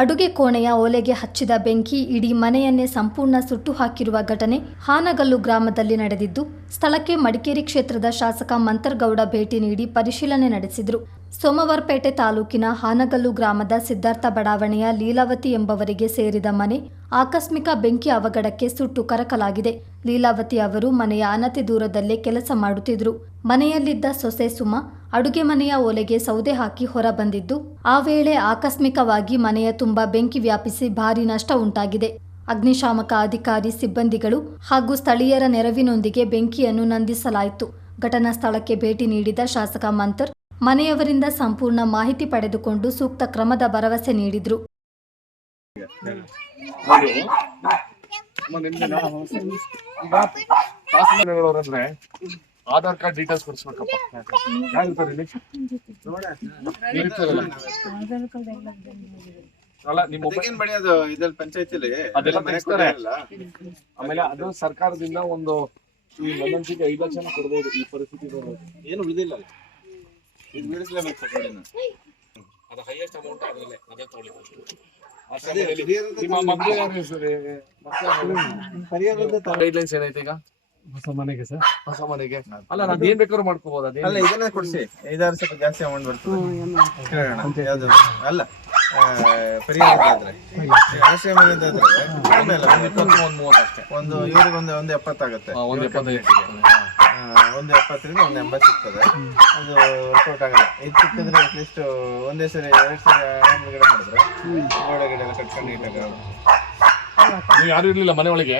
ಅಡುಗೆ ಕೋಣೆಯ ಒಲೆಗೆ ಹಚ್ಚಿದ ಬೆಂಕಿ ಇಡೀ ಮನೆಯನ್ನೇ ಸಂಪೂರ್ಣ ಸುಟ್ಟು ಹಾಕಿರುವ ಘಟನೆ ಹಾನಗಲ್ಲು ಗ್ರಾಮದಲ್ಲಿ ನಡೆದಿದ್ದು, ಸ್ಥಳಕ್ಕೆ ಮಡಿಕೇರಿ ಕ್ಷೇತ್ರದ ಶಾಸಕ ಮಂತರ್ಗೌಡ ಭೇಟಿ ನೀಡಿ ಪರಿಶೀಲನೆ ನಡೆಸಿದರು. ಸೋಮವಾರಪೇಟೆ ತಾಲೂಕಿನ ಹಾನಗಲ್ಲು ಗ್ರಾಮದ ಸಿದ್ಧಾರ್ಥ ಬಡಾವಣೆಯ ಲೀಲಾವತಿ ಎಂಬವರಿಗೆ ಸೇರಿದ ಮನೆ ಆಕಸ್ಮಿಕ ಬೆಂಕಿ ಅವಘಡಕ್ಕೆ ಸುಟ್ಟು ಕರಕಲಾಗಿದೆ. ಲೀಲಾವತಿ ಅವರು ಮನೆಯ ಅನತಿ ದೂರದಲ್ಲೇ ಕೆಲಸ ಮಾಡುತ್ತಿದ್ದರು ಮನೆಯಲ್ಲಿದ್ದ ಸೊಸೆ ಸುಮ ಅಡುಗೆ ಮನೆಯ ಒಲೆಗೆ ಸೌದೆ ಹಾಕಿ ಹೊರ ಬಂದಿದ್ದು ಆ ವೇಳೆ ಆಕಸ್ಮಿಕವಾಗಿ ಮನೆಯ ತುಂಬ ಬೆಂಕಿ ವ್ಯಾಪಿಸಿ ಭಾರಿ ನಷ್ಟ ಉಂಟಾಗಿದೆ. ಅಗ್ನಿಶಾಮಕ ಅಧಿಕಾರಿ ಸಿಬ್ಬಂದಿಗಳು ಹಾಗೂ ಸ್ಥಳೀಯರ ನೆರವಿನೊಂದಿಗೆ ಬೆಂಕಿಯನ್ನು ನಂದಿಸಲಾಯಿತು. ಘಟನಾ ಸ್ಥಳಕ್ಕೆ ಭೇಟಿ ನೀಡಿದ ಶಾಸಕ ಮಂತರ್ ಮನೆಯವರಿಂದ ಸಂಪೂರ್ಣ ಮಾಹಿತಿ ಪಡೆದುಕೊಂಡು ಸೂಕ್ತ ಕ್ರಮದ ಭರವಸೆ ನೀಡಿದ್ರು. ಆಧಾರ್ ಕಾರ್ಡ್ ಡೀಟೇಲ್ಸ್ ಕೊಡಿಸ್ಬೇಕಪ್ಪ? ಅಲ್ಲ ನಿಮ್ಮ. ಆಮೇಲೆ ಅದು ಸರ್ಕಾರದಿಂದ ಒಂದು ಈ ಒಂದೊಂದ್ಸಿಗೆ ಐದು ಲಕ್ಷ ಕೊಡ್ಬೋದು ಈ ಪರಿಸ್ಥಿತಿ. ಏನು ಉಳಿದಿಲ್ಲ ಇದು ಬಿಡಿಸ್ಲೇಬೇಕು. ಅದು ಹೈಯೆಸ್ಟ್ ಅಮೌಂಟ್ ಅದರಲ್ಲೇ ಅದೇ ತಗೊಳ್ಳಿ ನಿಮ್ಮ ಗೈಡ್ಲೈನ್ಸ್ ಏನೈತೆ ಈಗ? ಹೊಸ ಮನೆಗೆ ಸರ್? ಹೊಸ ಮನೆಗೆ? ಅಲ್ಲ ನಾನು ಏನ್ ಬೇಕಾದ್ರೂ ಮಾಡ್ಕೋಬಹುದು ಅದೇ ಅಲ್ಲ ಇದನ್ನ ಕೊಡ್ಸಿ. ಐದಾರು ಸ್ವಲ್ಪ ಜಾಸ್ತಿ ಅಮೌಂಟ್ ಬರ್ತದೆ. ಕೇಳೋಣ. ಯಾವ್ದು? ಅಲ್ಲ ಆಶ್ರಯ ಕಡಿಮೆ ಒಂದು ಇಪ್ಪತ್ತು ಒಂದ್ ಮೂವತ್ತು ಅಷ್ಟೇ. ಒಂದು ಇವ್ರಿಗೆ ಒಂದು ಒಂದು ಎಪ್ಪತ್ತಾಗುತ್ತೆ. ಆ, ಒಂದ್ ಎಪ್ಪತ್ತೈದು ಆ, ಒಂದು ಎಪ್ಪತ್ತರಿಂದ ಒಂದು ಎಂಬತ್ತು ಸಿಗ್ತದೆ. ಅದು ವರ್ಕೌಟ್ ಆಗಲ್ಲ. ಇದು ಸಿಕ್ಕಿದ್ರೆ ಅಟ್ಲೀಸ್ಟ್ ಒಂದೇ ಸರಿ ಎರಡು ಸರಿ ಗಿಡ ಮಾಡಿದ್ರೆ. ಗೋಡೆ ಗಿಡ ಎಲ್ಲ ಕಟ್ಕೊಂಡು ನೀಟಾಗಿ ನೀವು ಯಾರು ಇರ್ಲಿಲ್ಲ ಮನೆ ಒಳಗೆ?